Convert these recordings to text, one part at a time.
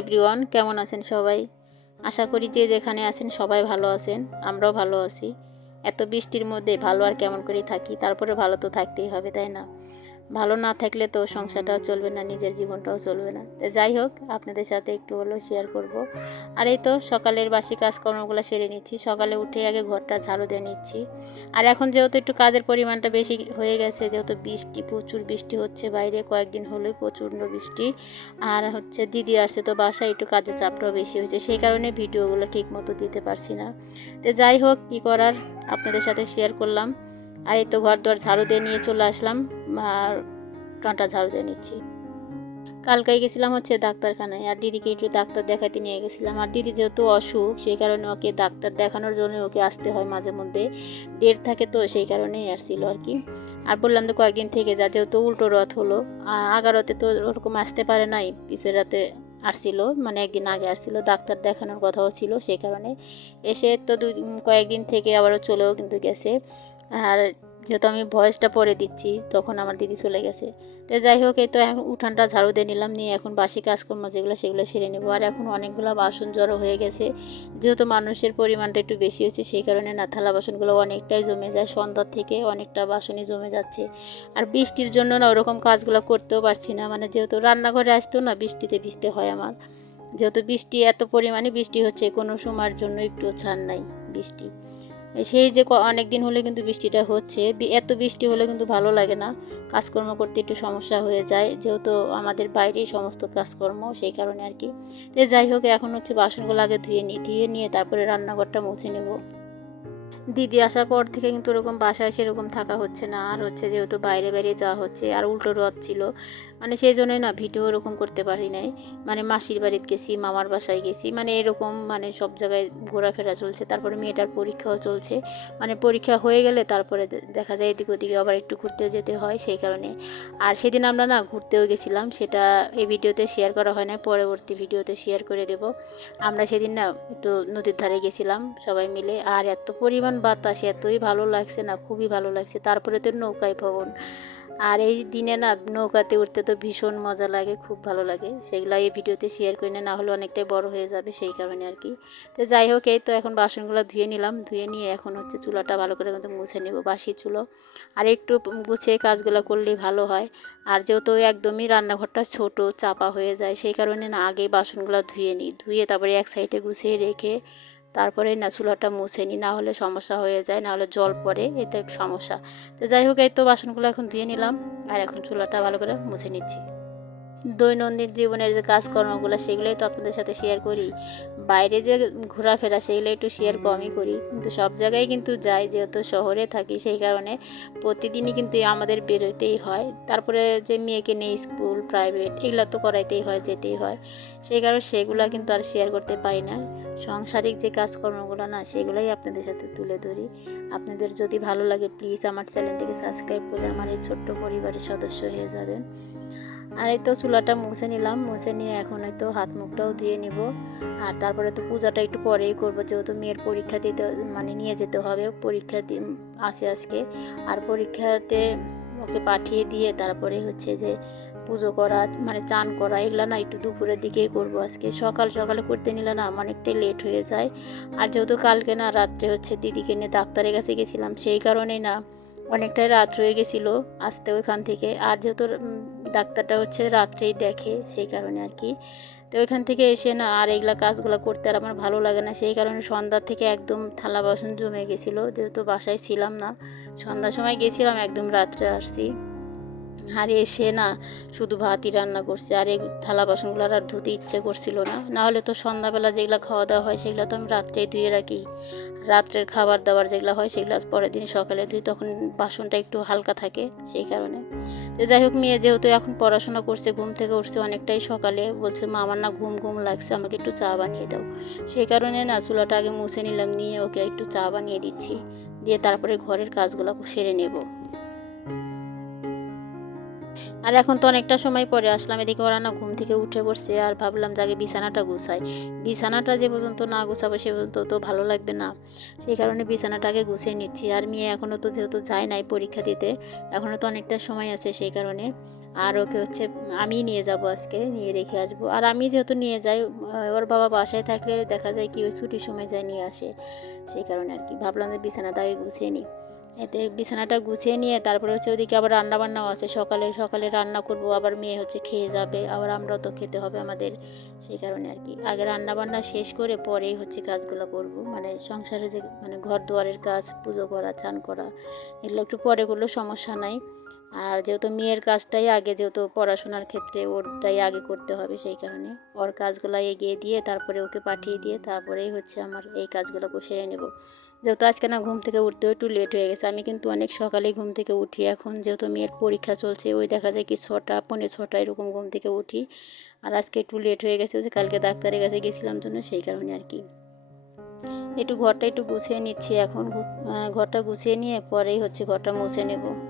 Everyone কেমন আছেন সবাই? আশা করি যে যেখানে আছেন সবাই ভালো আছেন, আমরাও ভালো আছি। এত বৃষ্টির মধ্যে ভালো আর কেমন করে থাকি? তারপরে ভালো তো থাকতেই হবে, তাই না? ভালো না থাকলে তো সংসারটাও চলবে না, নিজের জীবনটাও চলবে না। তো যাই হোক, আপনাদের সাথে একটু হলেও শেয়ার করব। আর এই তো সকালের বাসি কাজকর্মগুলো সেরে নিচ্ছি। সকালে উঠে আগে ঘরটা ঝাড়ু দিয়ে নিচ্ছি। আর এখন যেহেতু একটু কাজের পরিমাণটা বেশি হয়ে গেছে, যেহেতু বৃষ্টি, প্রচুর বৃষ্টি হচ্ছে বাইরে, কয়েকদিন হলেই প্রচণ্ড বৃষ্টি। আর হচ্ছে দিদি আসছে তো বাসায়, একটু কাজের চাপটাও বেশি হয়েছে। সেই কারণে ভিডিওগুলো ঠিক মতো দিতে পারছি না। তো যাই হোক, কী করার? আপনাদের সাথে শেয়ার করলাম। আর এই তো ঘর দর ঝাড়ু দিয়ে নিয়ে চলে আসলাম, আর টনটা ঝাড়ু দিয়ে নিচ্ছি। কালকে গেছিলাম হচ্ছে ডাক্তারখানায়, আর দিদিকে একটু ডাক্তার দেখাতে নিয়ে গেছিলাম। আর দিদি যেহেতু অসুখ, সেই কারণে ওকে ডাক্তার দেখানোর জন্য ওকে আসতে হয় মাঝে মধ্যে। ডেট থাকে তো সেই কারণেই আসছিল আর কি। আর বললাম তো কয়েকদিন থেকে যা, যেহেতু উল্টো রথ হলো আগারতে তো ওরকম আসতে পারে নাই পিছের রাতে আসছিল মানে একদিন আগে আসছিল, ডাক্তার দেখানোর কথাও ছিল সেই কারণে। এসে তো দুই, কয়েকদিন থেকে আবারও চলেও কিন্তু গেছে। আর যেহেতু আমি ভয়েসটা পরে দিচ্ছি, তখন আমার দিদি চলে গেছে। তো যাই হোক, এই তো এখন উঠানটা ঝাড়ু দিয়ে নিলাম, নিয়ে এখন বাসি কাজকর্ম যেগুলো সেগুলো সেরে নেব। আর এখন অনেকগুলো বাসন জড়ো হয়ে গেছে। যেহেতু মানুষের পরিমাণটা একটু বেশি হচ্ছে, সেই কারণে না, থালা বাসনগুলো অনেকটাই জমে যায়। সন্ধ্যার থেকে অনেকটা বাসনই জমে যাচ্ছে। আর বৃষ্টির জন্য না, ওরকম কাজগুলো করতেও পারছি না। মানে যেহেতু রান্নাঘরে আসতেও না, বৃষ্টিতে ভিজতে হয় আমার। যেহেতু বৃষ্টি, এত পরিমাণে বৃষ্টি হচ্ছে, কোনো সময়ের জন্য একটু ছাড় নাই বৃষ্টি। সেই যে অনেক দিন হলে কিন্তু বৃষ্টিটা হচ্ছে এত বৃষ্টি হলে কিন্তু ভালো লাগে না। কাজকর্ম করতে একটু সমস্যা হয়ে যায়, যেহেতু আমাদের বাইরেই সমস্ত কাজকর্ম, সেই কারণে আর কি। তো যাই হোক, এখন হচ্ছে বাসনগুলো আগে ধুয়ে নিই ধুয়ে নিয়ে তারপরে রান্নাঘরটা মুছে নেব। দিদি আসার পর থেকে কিন্তু ওরকম বাসায় সেরকম থাকা হচ্ছে না। আর হচ্ছে যেহেতু বাইরে বাইরে যাওয়া হচ্ছে, আর উল্টো রথ ছিল মানে সেই জন্যই না ভিডিও ওরকম করতে পারি নাই। মানে মাসির বাড়িতে গেছি, মামার বাসায় গেছি মানে এরকম মানে সব জায়গায় ঘোরাফেরা চলছে। তারপরে মেয়েটার পরীক্ষাও চলছে। মানে পরীক্ষা হয়ে গেলে তারপরে দেখা যায় এদিক ওদিকে আবার একটু ঘুরতে যেতে হয় সেই কারণে। আর সেদিন আমরা না ঘুরতেও গেছিলাম, সেটা এই ভিডিওতে শেয়ার করা হয় না পরবর্তী ভিডিওতে শেয়ার করে দেব। আমরা সেদিন না একটু নদীর ধারে গেছিলাম সবাই মিলে, আর এত পরিমাণ বাতাস এতই ভালো লাগছে না, খুবই ভালো লাগছে। তারপরে তো নৌকায় ভবন আর এই দিনে না, নৌকাতে উঠতে তো ভীষণ মজা লাগে, খুব ভালো লাগে। সেগুলো এই ভিডিওতে শেয়ার করে না হলে অনেকটাই বড় হয়ে যাবে সেই কারণে আর কি। তো যাই হোক, এই তো এখন বাসনগুলো ধুয়ে নিলাম। ধুয়ে নিয়ে এখন হচ্ছে চুলাটা ভালো করে কিন্তু মুছে নেব, বাসি চুলো। আর একটু গুছিয়ে কাজগুলো করলেই ভালো হয়। আর যেহেতু একদমই রান্নাঘরটা ছোট, চাপা হয়ে যায়, সেই কারণে না আগেই বাসনগুলো ধুয়ে নিই। ধুয়ে তারপরে এক সাইডে গুছিয়ে রেখে তারপরে না চুলাটা মুছে নিই না হলে সমস্যা হয়ে যায় না হলে জল পড়ে, এতে একটু সমস্যা। তো যাই হোক, এই তো বাসনগুলো এখন ধুয়ে নিলাম, আর এখন চুলাটা ভালো করে মুছে নিচ্ছি। দৈনন্দিন জীবনের যে কাজকর্মগুলো, সেগুলোই তো আপনাদের সাথে শেয়ার করি। বাইরে যে ঘোরাফেরা সেগুলো একটু শেয়ার কমই করি। কিন্তু সব জায়গায় কিন্তু যাই, যেহেতু শহরে থাকি সেই কারণে প্রতিদিনই কিন্তু আমাদের বেরোতেই হয়। তারপরে যে মেয়েকে নিয়ে স্কুল প্রাইভেট এগুলো তো করাইতেই হয়, যেতেই হয়। সেই কারণে সেগুলো কিন্তু আর শেয়ার করতে পারি না। সাংসারিক যে কাজকর্মগুলো না, সেগুলোই আপনাদের সাথে তুলে ধরি। আপনাদের যদি ভালো লাগে প্লিজ আমার চ্যানেলটিকে সাবস্ক্রাইব করে আমার এই ছোট্ট পরিবারের সদস্য হয়ে যাবেন। আর এই তো চুলাটা মুছে নিলাম, মুছে নিয়ে এখন হয়তো হাত মুখটাও ধুয়ে নিব। আর তারপরে তো পূজাটা একটু পরেই করব, যেহেতু মেয়ের পরীক্ষা দিতে মানে নিয়ে যেতে হবে পরীক্ষা আছে আজকে। আর পরীক্ষাতে ওকে পাঠিয়ে দিয়ে তারপরে হচ্ছে যে পুজো করা মানে চান করা, এগুলো না একটু দুপুরের দিকেই করব আজকে। সকাল সকালে করতে নিলে না অনেকটাই লেট হয়ে যায়। আর যেহেতু কালকে না রাত্রে হচ্ছে দিদিকে নিয়ে ডাক্তারের কাছে গেছিলাম, সেই কারণেই না অনেকটাই রাত হয়ে গেছিল আসতে ওইখান থেকে। আর যেহেতু ডাক্তারটা হচ্ছে রাত্রেই দেখে সেই কারণে আর কি। তো ওইখান থেকে এসে না আর এগুলা কাজগুলো করতে আর আমার ভালো লাগে না। সেই কারণে সন্ধ্যা থেকে একদম থালা বাসন জমে গেছিল। যেহেতু বাসায় ছিলাম না, সন্ধ্যার সময় গেছিলাম, একদম রাত্রে আসছি। আর এসে না শুধু ভাতই রান্না করছে, আর এই থালা বাসনগুলো আর ধুতে ইচ্ছে করছিল না। নাহলে তো সন্ধ্যাবেলা যেগুলো খাওয়া দাওয়া হয় সেগুলো তো আমি রাত্রেই ধুয়ে রাখি। রাত্রের খাবার দাবার যেগুলো হয় সেগুলো পরের দিন সকালে ধুই, তখন বাসনটা একটু হালকা থাকে সেই কারণে। তো যাই হোক, মেয়ে যেহেতু এখন পড়াশোনা করছে, ঘুম থেকে উঠছে অনেকটাই সকালে, বলছে, মা, আমার না ঘুম ঘুম লাগছে, আমাকে একটু চা বানিয়ে দাও। সেই কারণে না চুলাটা আগে মুছে নিলাম, নিয়ে ওকে একটু চা বানিয়ে দিচ্ছি। দিয়ে তারপরে ঘরের কাজগুলো সেরে নেব। আর এখন তো অনেকটা সময় পরে আসলাম, এদিকে ওরা না ঘুম থেকে উঠে পড়ছে আর ভাবলাম যে আগে বিছানাটা গুছাই। বিছানাটা যে পর্যন্ত না গুছাবো সে পর্যন্ত তো ভালো লাগবে না। সেই কারণে বিছানাটাকে গুছিয়ে নিচ্ছি। আর মেয়ে এখনও তো যেহেতু যায় নাই পরীক্ষা দিতে এখনও তো অনেকটা সময় আছে সেই কারণে। আর ওকে হচ্ছে আমি নিয়ে যাব আজকে, নিয়ে রেখে আসব। আর আমি যেহেতু নিয়ে যাই ওর বাবা বাসায় থাকলে দেখা যায় কি ওই ছুটির সময় যায় নিয়ে আসে। সেই কারণে আর কি, ভাবলাম যে বিছানাটাকে গুছিয়ে নিই। এতে বিছানাটা গুছিয়ে নিয়ে তারপরে হচ্ছে ওদিকে আবার রান্না বান্নাও আছে। সকালে সকালে রান্না করব, আবার মেয়ে হচ্ছে খেয়ে যাবে, আবার আমরাও তো খেতে হবে আমাদের সেই কারণে আর কি। আগে রান্না বান্না শেষ করে পরেই হচ্ছে কাজগুলো করব। মানে সংসারে যে মানে ঘর দুয়ারের কাজ, পুজো করা, চান করা, এগুলো একটু পরে করলেও সমস্যা নাই। আর যেহেতু মেয়ের কাজটাই আগে, যেহেতু পড়াশোনার ক্ষেত্রে ওরটাই আগে করতে হবে সেই কারণে। ওর কাজগুলো এগিয়ে দিয়ে তারপরে ওকে পাঠিয়ে দিয়ে তারপরেই হচ্ছে আমার এই কাজগুলো সেরে নেব। যেহেতু আজকে না ঘুম থেকে উঠতেও একটু লেট হয়ে গেছে, আমি কিন্তু অনেক সকালেই ঘুম থেকে উঠি। এখন যেহেতু মেয়ের পরীক্ষা চলছে, ওই দেখা যায় কি ছটা, পৌনে ছটা এরকম ঘুম থেকে উঠি। আর আজকে একটু লেট হয়ে গেছে যে কালকে ডাক্তারের কাছে গেছিলাম জন্য সেই কারণে আর কি। একটু ঘরটা একটু গুছিয়ে নিচ্ছি এখন। ঘরটা গুছিয়ে নিয়ে পরেই হচ্ছে ঘরটা মুছে নেব।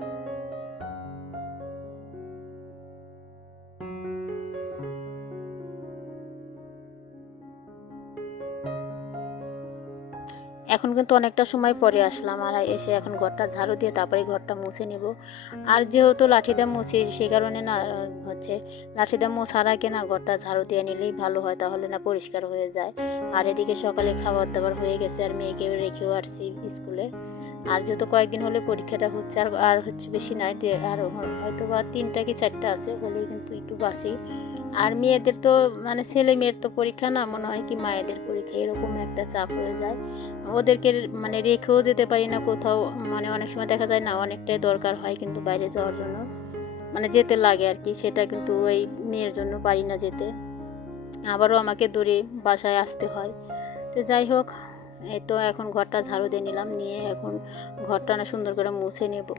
কিন্তু অনেকটা সময় পরে আসলাম। আর এসে এখন ঘরটা ঝাড়ু দিয়ে তারপরে ঘরটা মুছে নিব। আর যেহেতু লাঠি দাম মুছি, সেই কারণে না হচ্ছে লাঠি দাম মোছার আগে না ঘরটা ঝাড়ু দিয়ে নিলেই ভালো হয়, তাহলে না পরিষ্কার হয়ে যায়। আর এদিকে সকালে খাবার দাবার হয়ে গেছে, আর মেয়েকে রেখেও আসছি স্কুলে। আর যেহেতু কয়েকদিন হলে পরীক্ষাটা হচ্ছে, আর আর হচ্ছে বেশি নাই আর হয়তো বা তিনটা কি চারটা আছে, হলেই কিন্তু একটু বাসি। আর মেয়েদের তো মানে ছেলে মেয়ের তো পরীক্ষা না, মনে হয় কি মায়েদের পরীক্ষা, এরকম একটা চাপ হয়ে যায়। ওদেরকে মানে রেখেও যেতে পারি না কোথাও। মানে অনেক সময় দেখা যায় না, অনেকটাই দরকার হয় কিন্তু বাইরে যাওয়ার জন্য। মানে যেতে লাগে আর কি, সেটা কিন্তু ওই মেয়ের জন্য পারি না যেতে। আবারও আমাকে দূরে বাসায় আসতে হয়। তো যাই হোক, এই তো এখন ঘরটা ঝাড়ু দিয়ে নিলাম, নিয়ে এখন ঘরটা না সুন্দর করে মুছে নেব।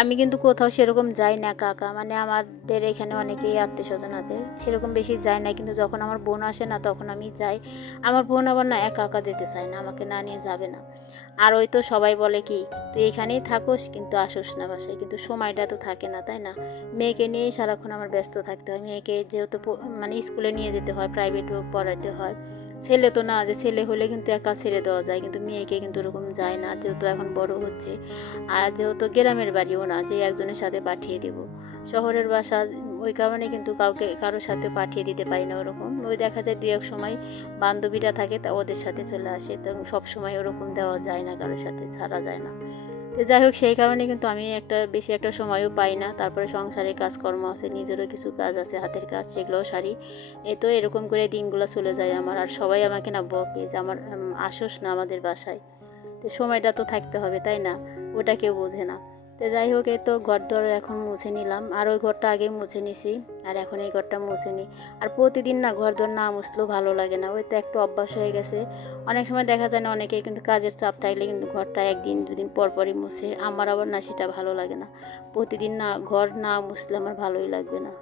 আমি কিন্তু কোথাও সেরকম যাই না, কাকা। মানে আমাদের এখানে অনেকেই আত্মীয় স্বজন আছে। সেরকম বেশি যাই না, কিন্তু যখন আমার বোন আসে না, তখন আমি যাই। আমার বোন আবার না একা একা যেতে চায় না, আমাকে না নিয়ে যাবে না। আর ওই তো সবাই বলে কি, তুই এখানেই থাকোস, কিন্তু আসোস না বাসায়। কিন্তু সময়টা তো থাকে না, তাই না? মেয়েকে নিয়েই সারাক্ষণ আমার ব্যস্ত থাকতে হয়। মেয়েকে যেহেতু মানে স্কুলে নিয়ে যেতে হয় প্রাইভেটও পড়াতে হয়। ছেলে তো না, যে ছেলে হলে কিন্তু একা ছেড়ে দেওয়া যায়। কিন্তু মেয়েকে কিন্তু ওরকম যায় না, যেহেতু এখন বড় হচ্ছে। আর যেহেতু গ্রামের না যে একজনের সাথে পাঠিয়ে দেব। শহরের বাসা, ওই কারণে কিন্তু কাউকে, কারোর সাথে পাঠিয়ে দিতে পারি না ওরকম। ওই দেখা যায় দু এক সময় বান্ধবীরা থাকে তা ওদের সাথে চলে আসে। তো সব সময় ওরকম দেওয়া যায় না, কারোর সাথে ছাড়া যায় না। তো যাই হোক, সেই কারণে কিন্তু আমি একটা, বেশি একটা সময়ও পাই না। তারপরে সংসারের কাজকর্ম আছে, নিজেরও কিছু কাজ আছে, হাতের কাজ, সেগুলোও সারি। এ তো এরকম করে দিনগুলো চলে যায় আমার। আর সবাই আমাকে না বকে যে আমার আসোস না আমাদের বাসায়। তো সময়টা তো থাকতে হবে, তাই না? ওটা কেউ বোঝে না। তো যাই হোক, এই তো ঘর দর এখন মুছে নিলাম। আর ওই ঘরটা আগে মুছে নিছি, আর এখন এই ঘরটা মুছে নিই। আর প্রতিদিন না ঘর দর না মুছলেও ভালো লাগে না। ওই তো একটু অভ্যাস হয়ে গেছে। অনেক সময় দেখা যায় না অনেকে কিন্তু কাজের চাপ থাকলে কিন্তু ঘরটা একদিন, দুদিন পর পরই মুছে। আমার আবার না সেটা ভালো লাগে না। প্রতিদিন না ঘর না মুছলে আমার ভালোই লাগবে না।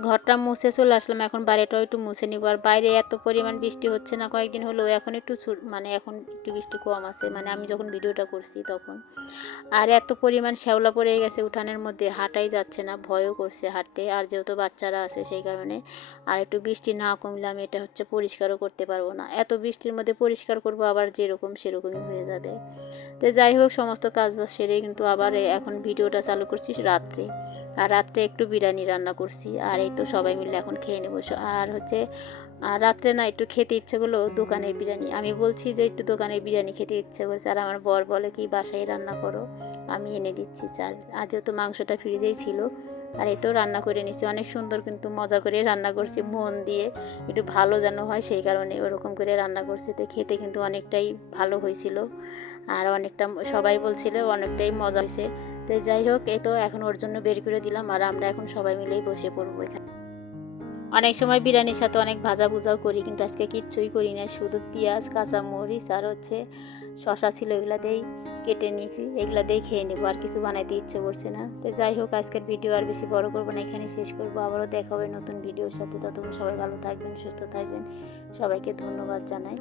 ঘরটা মুছে চলে আসলাম। এখন বাইরেটাও একটু মুছে নিব। আর বাইরে এত পরিমাণ বৃষ্টি হচ্ছে না, কয়েকদিন হলো এখন একটু মানে এখন একটু বৃষ্টি কম আছে। মানে আমি যখন ভিডিওটা করছি তখন। আর এত পরিমাণ শ্যাওলা পড়ে গেছে উঠানের মধ্যে, হাঁটাই যাচ্ছে না, ভয়ও করছে হাঁটতে। আর যেহেতু বাচ্চারা আছে সেই কারণে আর একটু বৃষ্টি না কমলে আমি এটা হচ্ছে পরিষ্কারও করতে পারব না। এত বৃষ্টির মধ্যে পরিষ্কার করব আবার যেরকম সেরকমই হয়ে যাবে। তো যাই হোক, সমস্ত কাজ বাজ সেরে কিন্তু আবার এখন ভিডিওটা চালু করছি রাত্রে। আর রাত্রে একটু বিরিয়ানি রান্না করছি। আর এই তো সবাই মিলে এখন খেয়ে নেব। আর হচ্ছে, আর রাত্রে না একটু খেতে ইচ্ছে করল দোকানের বিরিয়ানি। আমি বলছি যে একটু দোকানের বিরিয়ানি খেতে ইচ্ছে করছে, আর আমার বর বলে কি, বাসায় রান্না করো, আমি এনে দিচ্ছি চাল। আর যেহেতু মাংসটা ফ্রিজেই ছিল। আর এই তো রান্না করে নিছি। অনেক সুন্দর কিন্তু মজা করে রান্না করছি, মন দিয়ে। একটু ভালো যেন হয় সেই কারণে ওরকম করে রান্না করছি। তো খেতে কিন্তু অনেকটাই ভালো হয়েছিল। আর অনেকটা সবাই বলছিল অনেকটাই মজা হয়েছে। তো যাই হোক, এই তো এখন ওর জন্য বের করে দিলাম। আর আমরা এখন সবাই মিলেই বসে পড়ব এখানে। অনেক সময় বিরিয়ানির সাথে অনেক ভাজা ভুজাও করি, কিন্তু আজকে কিচ্ছুই করি না। শুধু পেঁয়াজ, কাঁচা মরিচ আর হচ্ছে শশা ছিল, এগুলো দিয়েই কেটে নিয়েছি, এগুলো দিয়ে খেয়ে নেব, আর কিছু বানাইতে ইচ্ছে করছে না। তো যাই হোক, আজকের ভিডিও আর বেশি বড় করব না এখানে শেষ করব। আবারও দেখা হবে নতুন ভিডিওর সাথে। ততক্ষণ সবাই ভালো থাকবেন, সুস্থ থাকবেন। সবাইকে ধন্যবাদ জানাই।